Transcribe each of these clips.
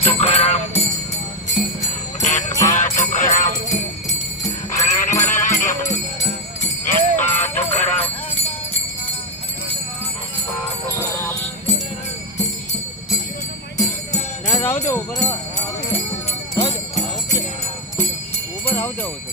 Chocarán. नाही राहू दे उभं राहू. दे. उभं राहू दे होतं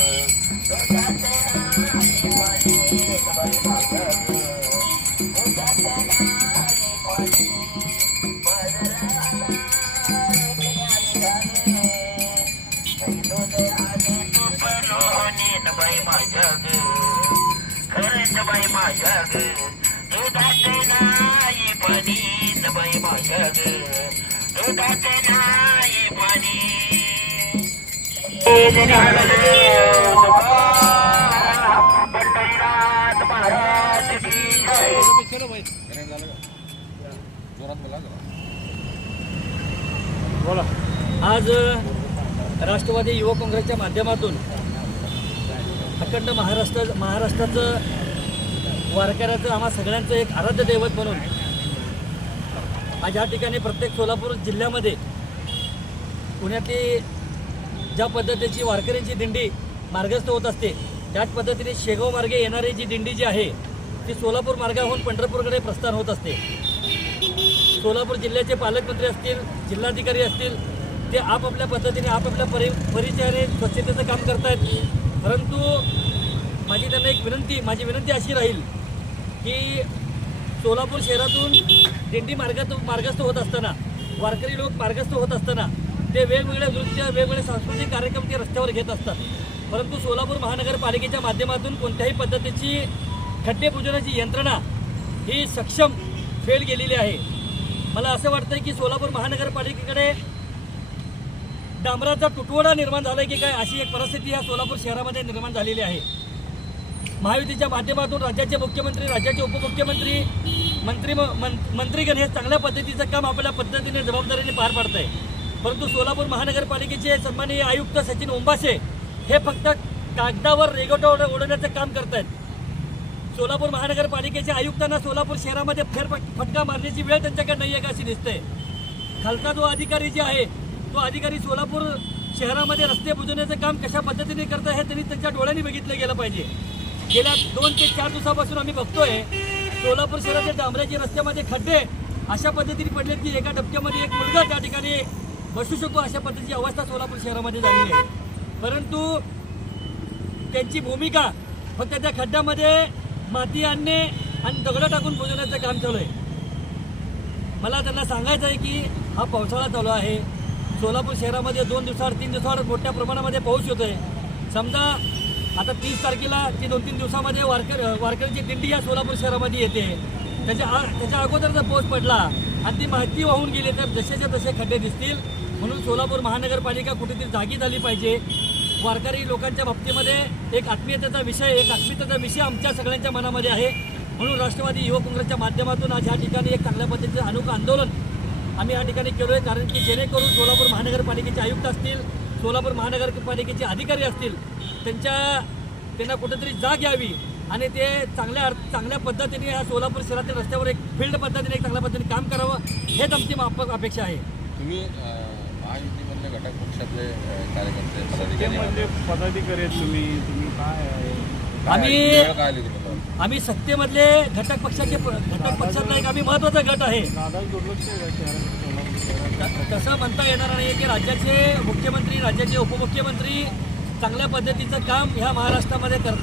माझ्या खरंच बाई माझ्या नाही पाणी बाई माझ्या नाही पाणी. पंढरीनाथ महाराज की जय बोला. आज राष्ट्रवादी युवक काँग्रेसच्या माध्यमातून अखंड महाराष्ट्र महाराष्ट्राचं वारकऱ्याचं आम्हा सगळ्यांचं एक आराध्य दैवत म्हणून आज या ठिकाणी प्रत्येक सोलापूर जिल्ह्यामध्ये पुण्यातली ज्या पद्धतीची वारकऱ्यांची दिंडी मार्गस्थ होत असते त्याच पद्धतीने शेगाव मार्गे येणारी जी दिंडी जी आहे ती सोलापूर मार्गाहून पंढरपूरकडे प्रस्थान होत असते. सोलापूर जिल्ह्याचे पालकमंत्री असतील जिल्हाधिकारी असतील ते आपापल्या पद्धतीने आपापल्या परि परिचयाने स्वच्छतेचं काम करतायत. परंतु माझी त्यांना एक विनंती माझी विनंती अशी राहील की सोलापूर शहरातून दिंडी मार्गात मार्गस्थ होत असताना वारकरी लोक मार्गस्थ होत असताना ते वेगवेगळ्या नृत्य वेगवेगळे सांस्कृतिक कार्यक्रम ते रस्त्यावर घेत असतात. परंतु सोलापूर महानगरपालिकेच्या माध्यमातून कोणत्याही पद्धतीची खड्डे यंत्रणा ही सक्षम फेल गेलेली आहे. मला असं वाटतं की सोलापूर महानगरपालिकेकडे डांबराचा तुटवडा निर्माण झाला की काय अशी एक परिस्थिती या सोलापूर शहरामध्ये निर्माण झालेली आहे. महायुतीच्या माध्यमातून राज्याचे मुख्यमंत्री राज्याचे उपमुख्यमंत्री मंत्री मंत्रीगण हे चांगल्या पद्धतीचं काम आपल्या पद्धतीने जबाबदारीने पार पाडत आहे परंतु सोलापूर महानगरपालिकेचे सन्माननीय आयुक्त सचिन ओंबासे हे फक्त कागदावर रेगोटा ओढवण्याचं काम करत आहेत सोलापूर महानगरपालिकेच्या आयुक्तांना सोलापूर शहरामध्ये फेर फटका मारण्याची वेळ त्यांच्याकडे नाही आहे का अशी दिसते खालचा जो अधिकारी जे आहे तो अधिकारी सोलापूर शहरामध्ये रस्ते बुजवण्याचं काम कशा पद्धतीने करत आहे त्यांनी त्यांच्या डोळ्यांनी बघितलं गेलं पाहिजे. गेल्या दोन ते चार दिवसापासून आम्ही बघतोय सोलापूर शहराच्या डांबऱ्याच्या रस्त्यामध्ये खड्डे अशा पद्धतीने पडलेत की एका डबक्यामध्ये एक मुलगा त्या ठिकाणी बसू शकतो अशा पद्धतीची अवस्था सोलापूर शहरामध्ये झाली आहे. परंतु त्यांची भूमिका फक्त त्या खड्ड्यामध्ये माती आणणे आणि दगडं टाकून बुजवण्याचं काम चालू आहे. मला त्यांना सांगायचं आहे की हा पावसाळा चालू आहे. सोलापूर शहरामध्ये दोन दिवसावर तीन दिवसावर मोठ्या प्रमाणामध्ये पाऊस आहे समजा आता तीस तारखेला ती दोन तीन दिवसामध्ये वारकर वारकऱ्यांची दिंडी या सोलापूर शहरामध्ये येते. त्याच्या आ त्याच्या अगोदर जर पाऊस पडला आणि ती माहिती वाहून गेली तर जसेच्या तसे खड्डे दिसतील. म्हणून सोलापूर महानगरपालिका कुठेतरी जागी झाली पाहिजे. वारकरी लोकांच्या बाबतीमध्ये एक आत्मीयतेचा विषय एक आत्मीयतेचा विषय आमच्या सगळ्यांच्या मनामध्ये आहे. म्हणून राष्ट्रवादी युवक काँग्रेसच्या माध्यमातून आज या ठिकाणी एक चांगल्या पद्धतीचं अनोखं आंदोलन आम्ही या ठिकाणी केलो आहे कारण की जेणेकरून सोलापूर महानगरपालिकेचे आयुक्त असतील सोलापूर महानगरपालिकेचे अधिकारी असतील त्यांच्या त्यांना कुठेतरी जाग यावी आणि ते चांगल्या अर्थ- चांगल्या पद्धतीने या सोलापूर शहरातील रस्त्यावर एक फील्ड पद्धतीने एक चांगल्या पद्धतीने काम करावं हेच आमची अपेक्षा आहे तुम्ही महायुतीमधले घटक पक्षातले कार्यकर्ते पदाधिकारी आहात. तुम्ही तुम्ही काय आहे काय आम्ही- आम्ही सत्तेमधले घटक पक्षाचे घटक पक्षातला एक आम्ही महत्त्वाचा गट आहे. तसं म्हणता येणार नाही की राज्याचे मुख्यमंत्री राज्याचे उपमुख्यमंत्री चांगल्या पद्धतीचं काम ह्या महाराष्ट्रामध्ये करतात.